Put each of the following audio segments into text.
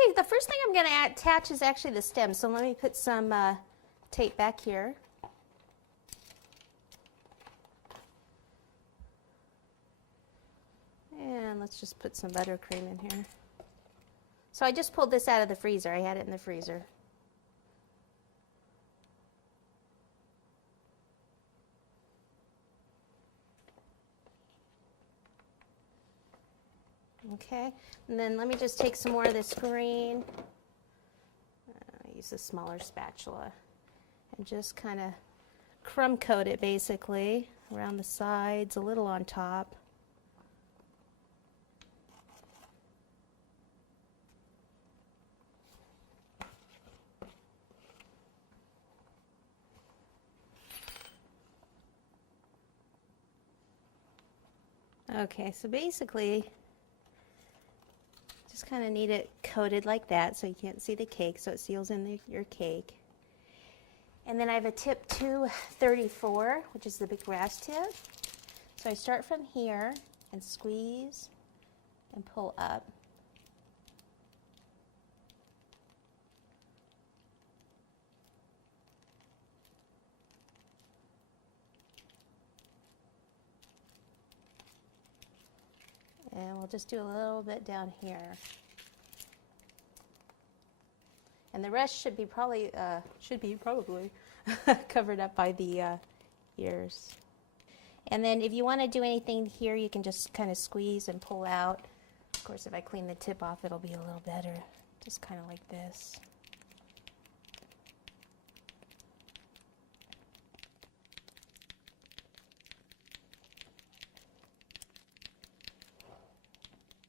Okay, the first thing I'm going to attach is actually the stem. So let me put some tape back here. And let's just put some buttercream in here. So I just pulled this out of the freezer. I had it in the freezer. Okay, and then let me just take some more of this green. Use a smaller spatula and just kind of crumb coat it basically around the sides, a little on top. Okay, so basically just kind of need it coated like that so you can't see the cake, so it seals in your cake. And then I have a tip 234, which is the big brass tip. So I start from here and squeeze and pull up. And we'll just do a little bit down here. And the rest should be probably covered up by the ears. And then if you want to do anything here, you can just kind of squeeze and pull out. Of course, if I clean the tip off, it'll be a little better. Just kind of like this.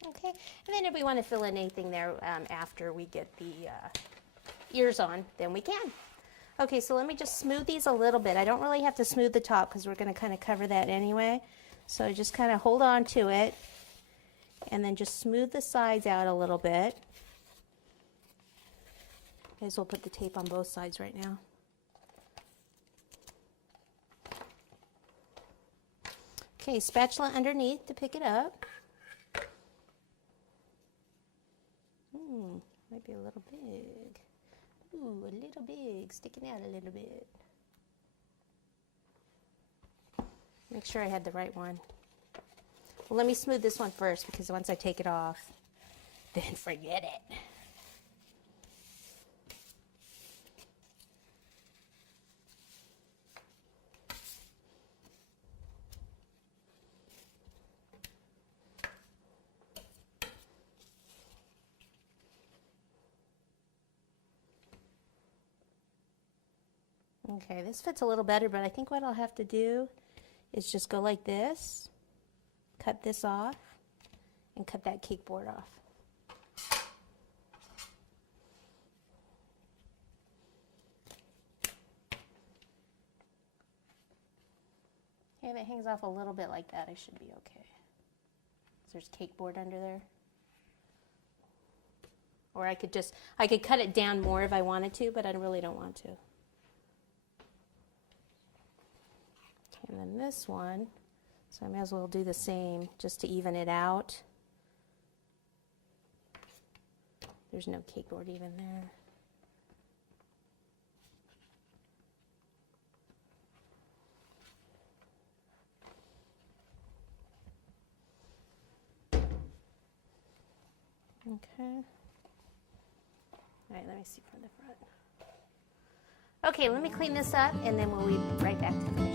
Okay, and then if we want to fill in anything there after we get the ears on, then we can. Okay, so let me just smooth these a little bit. I don't really have to smooth the top because we're going to kind of cover that anyway. So just kind of hold on to it and then just smooth the sides out a little bit. I guess we'll put the tape on both sides right now. Okay, spatula underneath to pick it up. Might be a little big. Ooh, a little big, sticking out a little bit. Make sure I had the right one. Well, let me smooth this one first because once I take it off, then forget it. Okay, this fits a little better, but I think what I'll have to do is just go like this, cut this off, and cut that cake board off. Okay, if it hangs off a little bit like that, I should be okay. There's cake board under there. Or I could cut it down more if I wanted to, but I really don't want to. And then this one, so I may as well do the same just to even it out. There's no cake board even there. Okay. All right, let me see from the front. Okay, let me clean this up and then we'll be right back to the